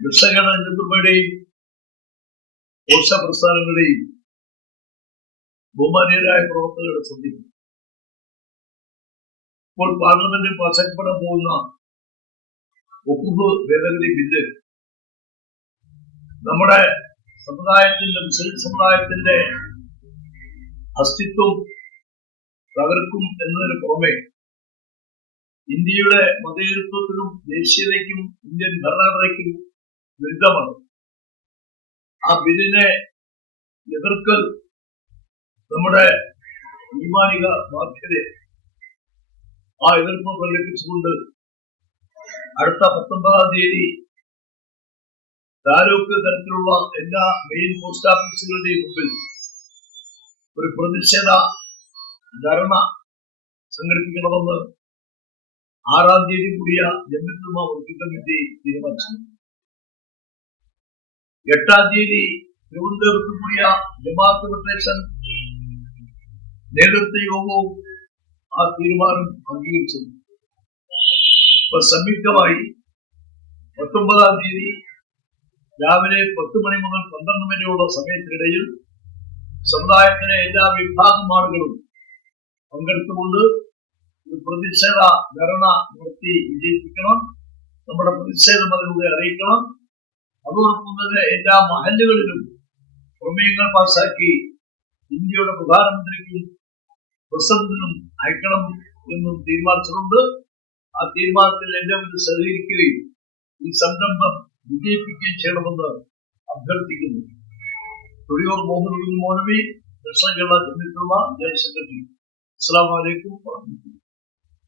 കർഷക നേതൃത്വങ്ങളുടെയും പോഷക പ്രസ്ഥാനങ്ങളുടെയും ബഹുമാനീയരായ പ്രവർത്തകരുടെ ശ്രദ്ധിക്കും. ഇപ്പോൾ പാർലമെന്റിൽ പാസാക്കപ്പെടാൻ പോകുന്ന വഖഫ് ഭേദഗതി ബില്ല് നമ്മുടെ സമുദായത്തിന്റെ മുസ്ലിം സമുദായത്തിന്റെ അസ്തിത്വം തകർക്കും എന്നതിന് പുറമെ ഇന്ത്യയുടെ മതേതരത്വത്തിനും ദേശീയതയ്ക്കും ഇന്ത്യൻ ഭരണഘടനയ്ക്കും വിരുദ്ധമാണ്. ആ ബില്ലിനെ എതിർക്കൽ നമ്മുടെ ഈമാനിക ബാധ്യതയാണ്. ആ എതിർപ്പ് പ്രകടിപ്പിച്ചുകൊണ്ട് അടുത്ത 19-ാം തീയതി താലൂക്ക് തരത്തിലുള്ള എല്ലാ മെയിൻ പോസ്റ്റ് ഓഫീസുകളുടെയും മുമ്പിൽ ഒരു പ്രതിഷേധ ധർണ സംഘടിപ്പിക്കണമെന്ന് 6-ാം തീയതി കൂടിയ ജംഇയ്യത്തുൽ ഉലമ വർക്കിംഗ് കമ്മിറ്റി തീരുമാനിച്ചു. 8-ാം തീയതി തിരുവനന്തപുരത്ത് കൂടിയ ജമാഅത്ത് ഫെഡറേഷൻ നേതൃത്വ യോഗവും ആ തീരുമാനം അംഗീകരിച്ചു. സംയുക്തമായി 19-ാം തീയതി രാവിലെ 10 മണി മുതൽ 12 വരെയുള്ള സമയത്തിനിടയിൽ സമുദായത്തിലെ എല്ലാ വിഭാഗം ആളുകളും പങ്കെടുത്തുകൊണ്ട് ഒരു പ്രതിഷേധ ധർണ നടത്തി വിജയിപ്പിക്കണം. നമ്മുടെ പ്രതിഷേധം അതിലൂടെ അറിയിക്കണം. അതോടൊപ്പം തന്നെ എല്ലാ മഹല്ലുകളിലും പ്രമേയങ്ങൾ പാസാക്കി ഇന്ത്യയുടെ പ്രധാനമന്ത്രിക്കും പ്രസിഡന്റിനും അയക്കണം എന്നും തീരുമാനിച്ചിട്ടുണ്ട്. ആ തീരുമാനത്തിൽ എല്ലാവരും സഹകരിക്കുകയും ഈ സംരംഭം വിജയിപ്പിക്കുകയും ചെയ്യണമെന്ന് അഭ്യർത്ഥിക്കുന്നു. തൊഴിയൂർ മുഹമ്മദ് മൗലവി, ദക്ഷിണ കേരള ജംഇയ്യത്തുൽ ഉലമ ജനറൽ സെക്രട്ടറി. അസ്സലാമു അലൈക്കും.